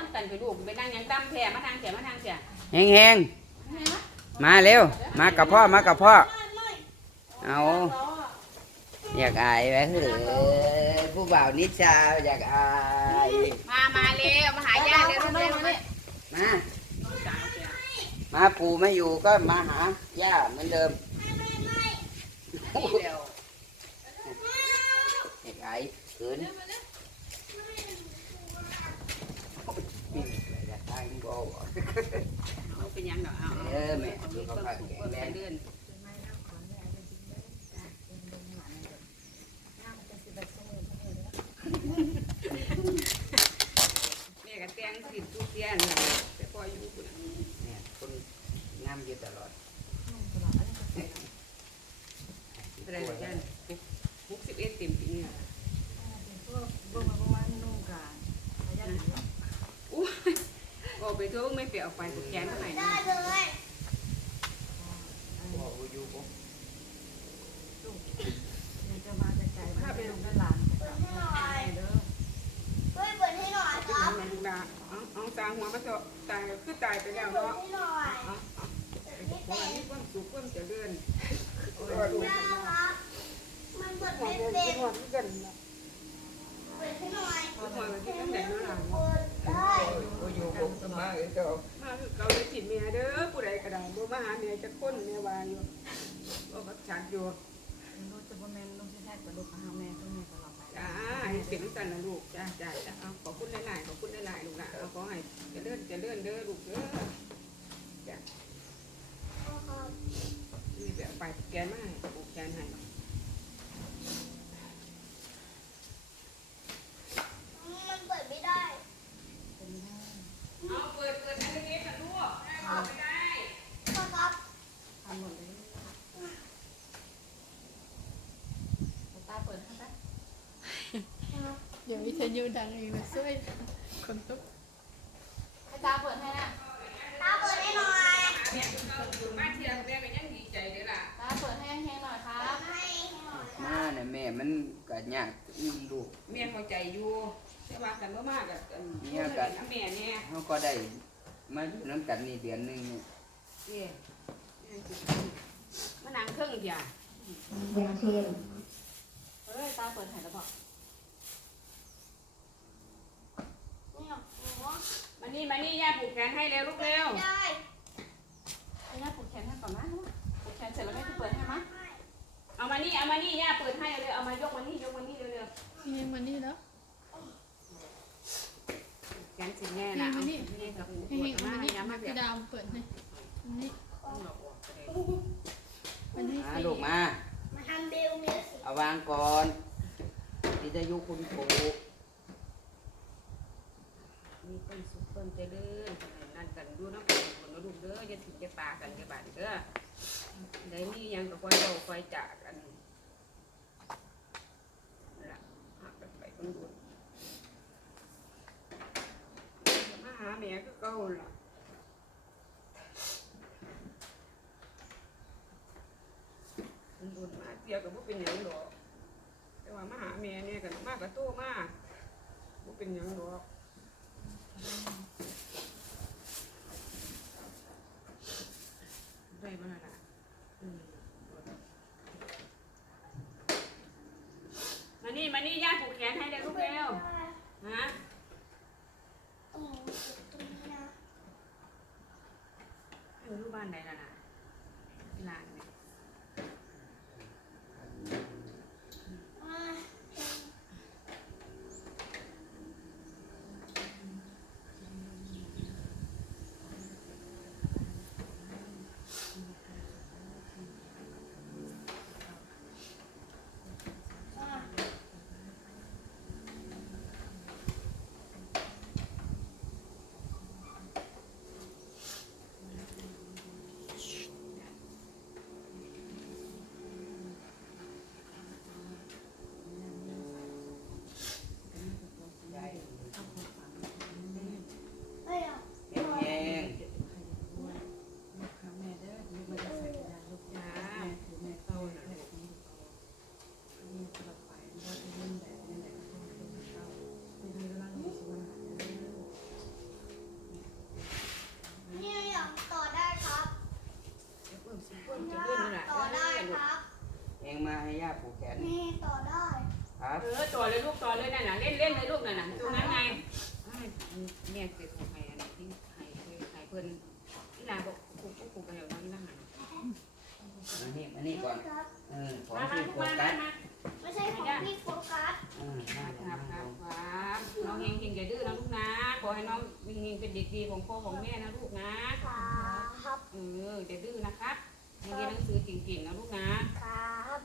น้ำกันไปลูกไปนั่งยังตั้มแผ่มาทางเสียมาทางเสียแห้งแห้งๆมาเร็ว มากับพ่อมากับพ่อ เอาอยากอายไหมเฮ้ยผู้บ่าวนิชาอยากอายมามาเร็วมาหาญาเร็วเร็วเร็วมามาปู่ไม่อยู่ก็มาหาย่าเหมือนเดิมเร็วอยากอายขืน ยากอายบ่เอาเป็นยังดอกเอาเออแม่เอาดูลูกเขาต้นพาสุกแข็งต้นแรไปเดือนแม่กับแตงสิบทุกเทียนไปปล่ออยู่คุณเนี่ยคนงามอยู่ตลอดอะไรกันหกสิบเอ็ดเต็มปีนี่อู้ บอกไปทั่วไม่เปลี่ยนออกไปถูกแกนเท่าไหร่นะพ่ออยู่บ่ถ้าเป็นลูกหลานมันลูกดาเอาเอาตาหัวมาเถอะตายคือตายไปแล้วเนาะเอาเอาเพราะว่านี่ความสุขความเจริญโอ้ยดูหัวหัวหัวกันเนาะหัวหัวที่ตั้งแต่เมื่อไหร่เนาะพ่อ อยู่บ่สบายเจ้ามาคือเราได้ถิ่นเมียเด้อผู้ใดก็ได้บ่มาหาเมียจะคนเมียวาอยู่บ่ก็ชัดอยู่จ้าให้เป็นกันนะลูกจ้าจ้าจ้าเอาขอบคุณหลายๆขอบคุณหลายๆลูกนะเอาขอให้เจริญเจริญเด้อลูกเด้อจ้านี่แบบไปแกนมาให้ปลูกแกนให้เอาเปิดเปิดให้เล็กๆกันลูกให้ออกไปได้ เดี๋ยววิทยุดังเองนะช่วยคนทุกแม่คือเราอยู่บ้านเที่ยงแม่ก็ยังดีใจเด้อล่ะมาน่ะแม่มันก็ยากอีลูกเมียเข้าใจอยู่แต่ว่ากันบ่มากอะกันเมียกันแม่เนี่ยเขาก็ได้มาอยู่น้ำกันนี่เดือนหนึงเนี่ยเอ้มานางเครื่องอย่าเอ้ยตาเปิดให้แล้วบ่มานี่มานี่ย่าผูกแขนให้เร็วลูกเร็วย่าผูกแขนให้ก่อนนะผูกแขนเสร็จแล้วแม่จะเปิดให้มะเอามานี่เอามานี่ย่าเปิดให้เร็วเอามายกมานี่ยกมานี่เร็วเฮงมานี่แล้วๆแขนสิแน่นะเอานี่กับผูกเฮงมามานี่นี่ย่ามามาเบีพี่ยดดาวเปิดให้อันนี้อันนี้มาสี่ลูกมาเอาวางก่อนที่จะอยู่คุณปู่ มีเพิ่นสุขเพิ่นเจริญนั่นกันดูน้ำกันคนละลูกเด้ออย่าถิ่มอย่าปากันอย่าบาดเด้อได้มียังก็คอยเว้าคอยจากกันล่ะหักกันไปคนดูมาหาแม่ก็เก่าล่ะคนดูมาเสียกับบ่เป็นหยังดอกแต่ว่ามาหาแม่เนี่ยกันมากกับโตมากบ่เป็นหยังดอก ได้มาละอืมมานี่มานี่ย่าผูกแขนให้เร็วลูกเร็วฮะอยู่รูปบ้านใดล่ะน่ะหลานเนี่ ม่เก็บของใครอันนี้ที่ใครเคยใครเพิ่นที่ลาบอกกูกูกูกันแล้วนั่นนั่นน่ะมานี่มานี่ก่อนเออของมามาที่ลูกโฟมากัมาสมาไม่ใช่ของพี่โฟกัสเออคมารับเดี๋ยวคมารับเอาครับน้องเฮงเฮงอย่าดื้อนะลูกนะขอให้น้องเฮงเฮงเป็นเด็กดีของพ่อของแม่นะลูกนะครับเอออย่าดื้อนะครับเรียนหนังสือเก่งๆนะลูกนะครับ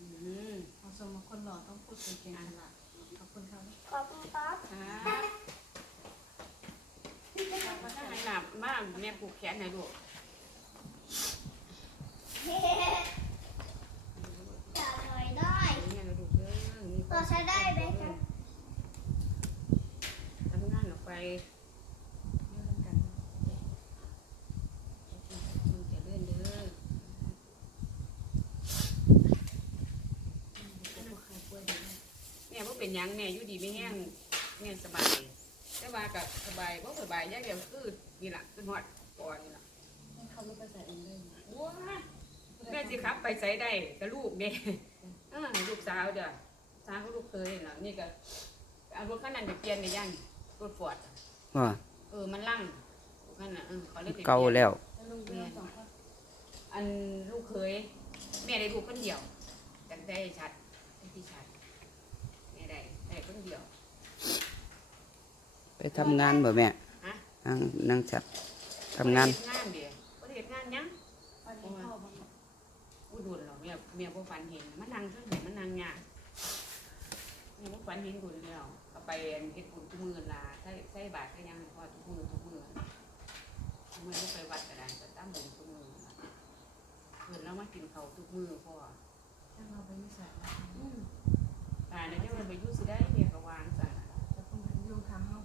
อืมเอาสมมาคนหล่อต้องพูดเก่งๆล่ะขอบคุณครับขอบคุณครับครับมาข้าง ในหลับบ้านแม่ผูกแขนให้ลูกจะหน่อยได้นี่นะลูกเด้อมีตัวใช้ได้ไหมครับทำงานออกไปเยอะกันมันจะเลื่อนเด้อแม่บ่เป็นหยังแม่อยู่ดีไม่แห้งแม่สบาย แต่ว่ากับสบายบ่สบายอย่างเดียวคือนี่ล่ะคือฮอดปอนี่ล่ะให้เขาลูกไปใส่เองได้ไหมว้าแม่สิครับ ไปใส่ได้กับลูกเด้เออลูกสาวเด้อสาวก็ลูกเคยน่ะนี่ก็เอารถคันนั้นไปเปลี่ยนได้ยังรถฟอร์ดว่าเออมันลั่งรถคันน่ะเออเขาเลยไปปลี่ยนเก่าแล้ว แล้วลุงเพื่อนสองคนอันลูกเคยแม่ได้ลูกคนเดียวจังได้ชัด ทำงานบ่แม่นางนางจับทำงานงานเดียวประเทศงานยังอุดรหรอเมียเมียพวกฟันเห็นมันนางเท่าเห็นมันนางยากเมียพวกฟันเห็นคนเดียวก็ไปเห็ดบุญทุกมือลาใส่ใส่บาทรก็ยังพอทุกมือทุกมือทุกมือก็ไปวัดกระดานก็ตั้งบุญทุกมือเพื่อนแล้วมากินเขาทุกมือพ่อถ้าเราไปยุ่งใส่อ่าในที่มันไปยุ่งสิได้เมียกวางใส่แต่คนยุ่งคำเขา